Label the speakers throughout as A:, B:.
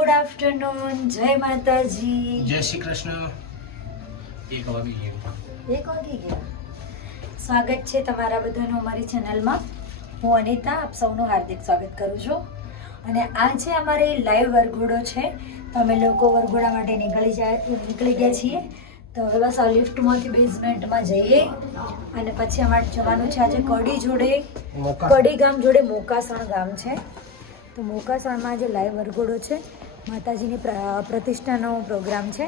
A: Good afternoon જય માતાજી
B: જય શ્રી કૃષ્ણ એક વાગી ગયું.
A: એક વાગી ગયા. સ્વાગત છે તમારા બધાનું અમારી ચેનલમાં. હું અનિતા આપ સૌનું હાર્દિક સ્વાગત કરું છું. અને આજે અમારે લાઈવ વરઘોડો છે. તો અમે લોકો વરઘોડા માટે નીકળી જાય નીકળી ગયા છીએ. તો હવે બસ આ લિફ્ટમાંથી બેઝમેન્ટમાં જઈએ. અને પછી અમારે જવાનું છે આજે કડી જોડે. કડી ગામ જોડે મોકાસણ ગામ છે. તો મોકાસણમાં જે લાઈવ વરઘોડો છે. માતાજીની પ્ર- પ્રતિષ્ઠાનો પ્રોગ્રામ છે.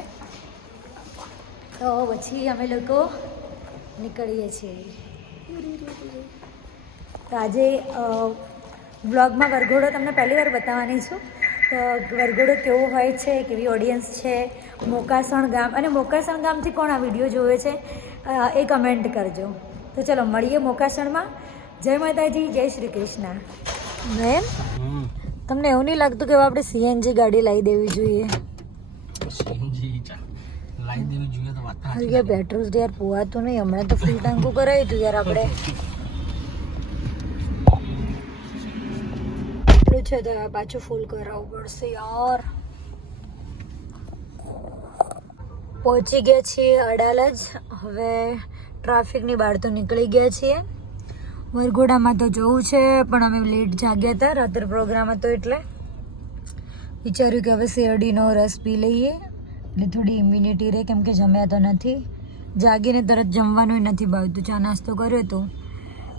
A: તો પછી અમે લોકો નીકળીએ છીએ. તો આજે વ્લોગમાં વરઘોડો તમને પહેલી વાર બતાવવાની છું. તો વરઘોડો કેવો હોય છે, કેવી ઓડિયન્સ છે, મોકાસણ ગામ, અને મોકાસણ ગામથી કોણ આ વીડિયો જોવે છે એ કમેન્ટ કરજો. તો ચલો મળીએ મોકાસણમાં. જય માતાજી, જય શ્રી કૃષ્ણ. મેમ તમને એવું નહીં લાગતું કે આપણે સીએનજી ગાડી લાવી દેવી જોઈએ?
B: સીએનજી લાવી દેવી જોઈએ તો વાત
A: અરે યાર પેટ્રોલ તો યાર પોવાતું નહીં. હમણાં તો ફૂલ ટાંકું કરાવ્યું હતું યાર આપણે. એટલું છે તો પાછું ફૂલ કરાવવું પડશે યાર. પહોંચી ગયા છીએ અડાલજ. હવે ટ્રાફિકની બહાર તો નીકળી ગયા છીએ. વરઘોડામાં તો જવું છે, પણ અમે લેટ જાગ્યા હતા, રાત્રે પ્રોગ્રામ હતો એટલે. વિચાર્યું કે હવે શેરડીનો રસ પી લઈએ એટલે થોડી ઇમ્યુનિટી રહે, કેમ કે જમ્યા તો નથી. જાગીને તરત જમવાનું નથી ભાવતું. ચા નાસ્તો કર્યો હતો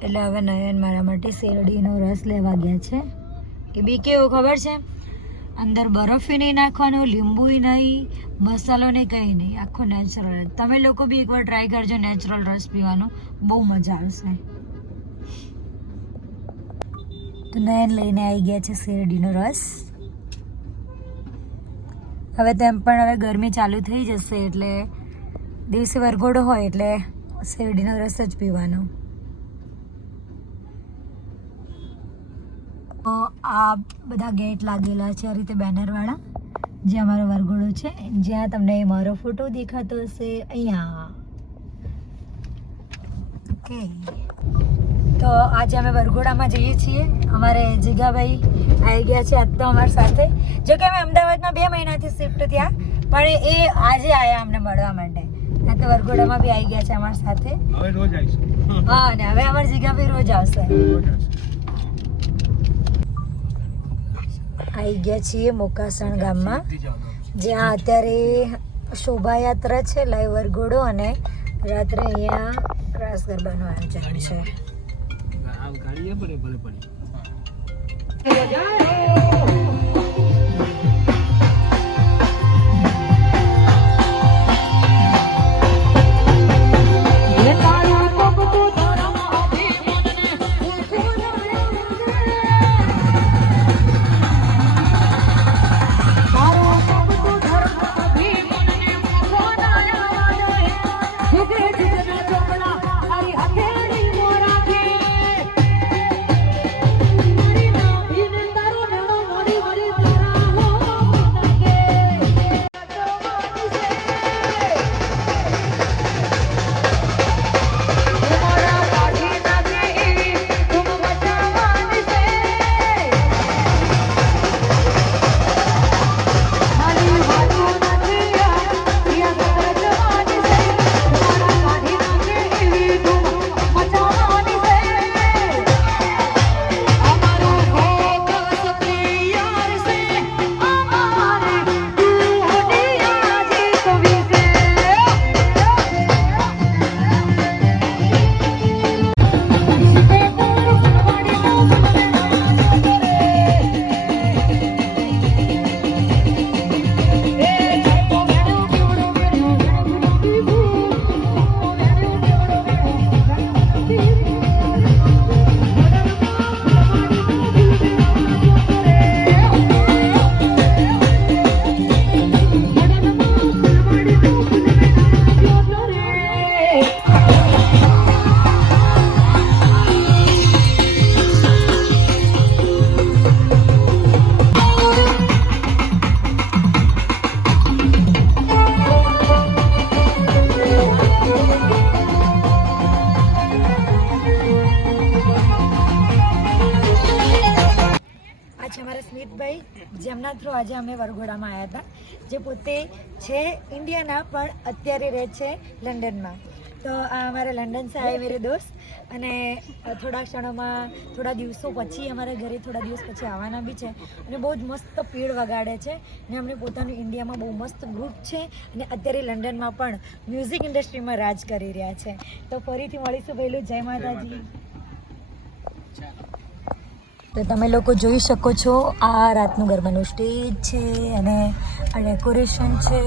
A: એટલે હવે નયન મારા માટે શેરડીનો રસ લેવા ગયા છે. કે બી કેવું, ખબર છે? અંદર બરફી નહીં નાખવાનો લીંબુય નહીં, મસાલો ને કંઈ નહીં. આખો નેચરલ તમે લોકો બી એકવાર ટ્રાય કરજો નેચરલ રસ પીવાનો. બહુ મજા આવશે. તો નયન લઈને આવી ગયા છે શેરડીનો રસ. હવે તેમ પણ હવે ગરમી ચાલુ થઈ જશે એટલે દિવસે વરઘોડો હોય એટલે શેરડીનો રસ જ પીવાનો. આ બધા ગેટ લાગેલા છે આ રીતે બેનરવાળા. જે અમારો વરઘોડો છે, જ્યાં તમને મારો ફોટો દેખાતો હશે, અહીંયા. ઓકે તો આજે અમે વરઘોડામાં જઈએ છીએ. અમારે જીગાભાઈ આવી ગયા છે આજ તો અમારી સાથે. જો કે અમે અમદાવાદમાં બે મહિનાથી શિફ્ટ થયા પણ એ આજે આવ્યા અમને મળવા માટે. આ તો વરઘોડામાં બી આવી ગયા છે અમારી સાથે.
B: હવે રોજ આવીશું.
A: હા અને હવે અમારા જીગાભાઈ રોજ આવશે. આવી ગયા છીએ મોકાસણ ગામમાં જ્યાં અત્યારે શોભાયાત્રા છે લાઈવ વરઘોડો અને રાત્રે અહીંયા રાસ ગરબાનું આયોજન છે.
B: આ ગાડી ભલે ભલે પડી.
A: આજે અમે વરઘોડામાં આવ્યા હતા. જે પોતે છે ઇન્ડિયાના, પણ અત્યારે રહે છે લંડનમાં. તો આ અમારા લંડન સે આવે મેરે દોસ્ત. અને થોડા ક્ષણોમાં, થોડા દિવસો પછી અમારા ઘરે થોડા દિવસ પછી આવવાના બી છે. અને બહુ જ મસ્ત પીડ વગાડે છે. અને અમને પોતાનું ઇન્ડિયામાં બહુ મસ્ત ગ્રુપ છે. અને અત્યારે લંડનમાં પણ મ્યુઝિક ઇન્ડસ્ટ્રીમાં રાજ કરી રહ્યા છે. તો ફરીથી મળીશું પહેલું જય માતાજી. તો તમે લોકો જોઈ શકો છો, આ રાતનું ગરબાનું સ્ટેજ છે અને આ ડેકોરેશન છે.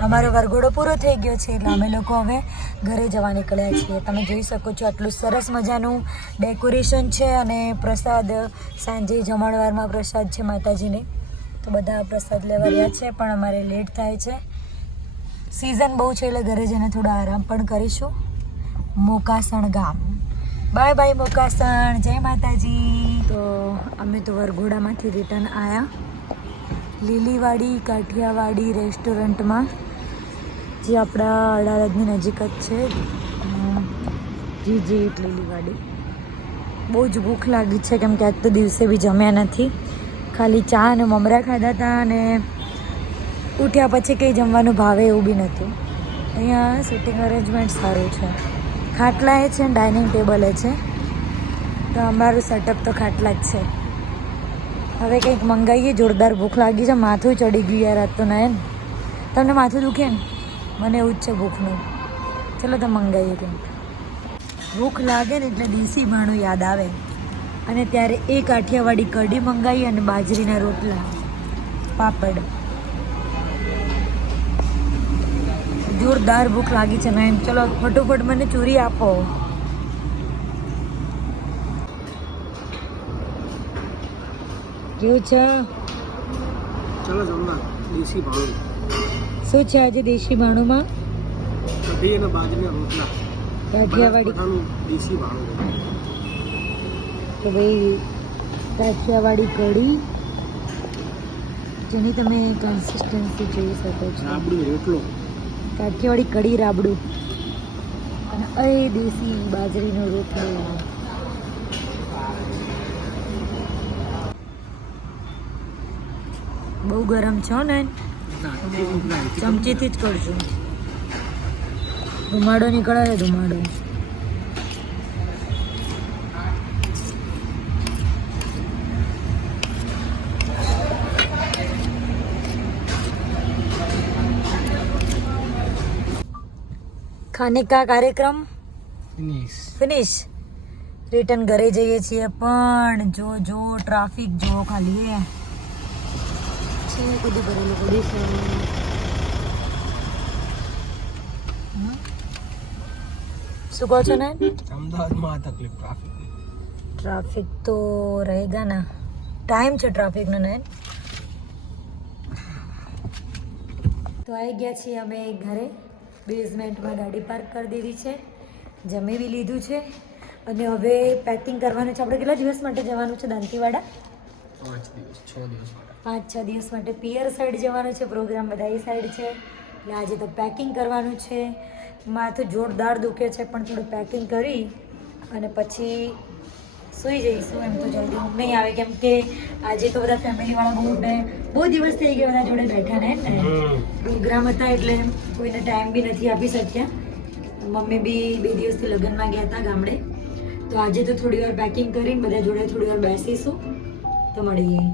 A: અમારો વરઘોડો પૂરો થઈ ગયો છે એટલે અમે લોકો હવે ઘરે જવા નીકળ્યા છીએ. તમે જોઈ શકો છો આટલું સરસ મજાનું ડેકોરેશન છે અને પ્રસાદ સાંજે જમણવારમાં પ્રસાદ છે માતાજીને. તો બધા પ્રસાદ લેવા રહ્યા છે, પણ અમારે લેટ થાય છે. સિઝન બહુ છે એટલે ઘરે જઈને થોડો આરામ પણ કરીશું. મોકાસણ ગામ. બાય બાય મોકાસણ, જય માતાજી. તો અમે તો વરઘોડામાંથી રિટર્ન આવ્યા લીલીવાડી, કાઠિયાવાડી રેસ્ટોરન્ટમાં જે આપણા અડાલજની નજીક જ છે. જી જી લીલીવાડી. બહુ જ ભૂખ લાગી છે, કેમ કે આજ તો દિવસે બી જમ્યા નથી. ખાલી ચા અને મમરા ખાધા હતા અને ઉઠ્યા પછી કંઈ જમવાનું ભાવે એવું બી નહોતું. અહીંયા સિટિંગ અરેન્જમેન્ટ સારું છે. ખાટલા એ છે ને ડાઇનિંગ ટેબલ એ છે. તો અમારું સેટઅપ તો ખાટલા જ છે. હવે કંઈક મંગાવીએ જોરદાર ભૂખ લાગી છે, માથું ચડી ગયું યાર આજ તો નયન. તમને માથું દુખે ને મને એવું જ છે ભૂખનું. ચલો તો મંગાવીએ કંઈક. ભૂખ લાગે ને એટલે દેશી ભાણું યાદ આવે. અને ત્યારે એ કાઠિયાવાડી કઢી મંગાવી અને બાજરીના રોટલા. પાપડ. જોરદાર ભૂખ લાગી છે નયન ચલો ફટોફટ મને ચોરી આપો. કેવું છે?
B: ચલો જમવા. દેશી ભાણું.
A: શું છે આજે દેશી ભાણુંમાં?
B: કઢી અને બાજરીના રોટલા.
A: કાઠિયાવાડી
B: દેશી ભાણું.
A: તો ભાઈ કાઠિયાવાડી કઢી જેની તમે કન્સિસ્ટન્સી જોઈ શકો છો.
B: આપણું રોટલો.
A: કાઠિયાવાડી કઢી રાબડું. અને અય દેશી બાજરીનો રોટલો. બહુ ગરમ છે ને? ચમચીથી જ કરજો. ધુમાડો નીકળે છે ધુમાડો. ખાને કા કાર્યક્રમ?
B: ફિનિશ
A: ફિનિશ રિટર્ન ઘરે જઈએ છીએ પણ જો જો ટ્રાફિક જો ખાલી એ છે કુદી ભરેલું કુદી છે? શું કહો છો ને?
B: અમદાવાદમાં તકલીફ ટ્રાફિક
A: ટ્રાફિક તો રહેગા ના. ટાઈમ છે ટ્રાફિકનો ને તો આવી ગયા છીએ અમે ઘરે. બેઝમેન્ટમાં ગાડી પાર્ક કરી દીધી છે. જમી બી લીધું છે. અને હવે પેકિંગ કરવાનું છે. આપણે કેટલા દિવસ માટે જવાનું છે દાંતીવાડા?
B: પાંચ દિવસ છ દિવસ
A: પાંચ છ દિવસ માટે પિયર સાઈડ જવાનું છે. પ્રોગ્રામ બધા એ સાઈડ છે. એટલે આજે તો પેકિંગ કરવાનું છે. માથું જોરદાર દુખે છે પણ થોડું પેકિંગ કરી અને પછી સૂઈ જઈશું એમ તો જલ્દી ઊંઘ નહીં આવે. કેમ કે આજે તો બધા ફેમિલીવાળા બહુ ને બહુ દિવસ થઈ ગયા બધા જોડે બેઠા ને. પ્રોગ્રામ હતા એટલે કોઈને ટાઈમ બી નથી આપી શક્યા. મમ્મી બી બે દિવસથી લગ્નમાં ગયા હતા ગામડે. તો આજે તો થોડી વાર પેકિંગ કરીને બધા જોડે થોડી વાર બેસીશું તો મળીએ.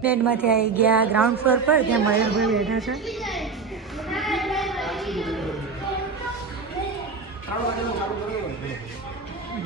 A: પ્લેનમાંથી આવી ગયા ગ્રાઉન્ડ ફ્લોર પર, ત્યાં મયુરભાઈ બેઠા છે.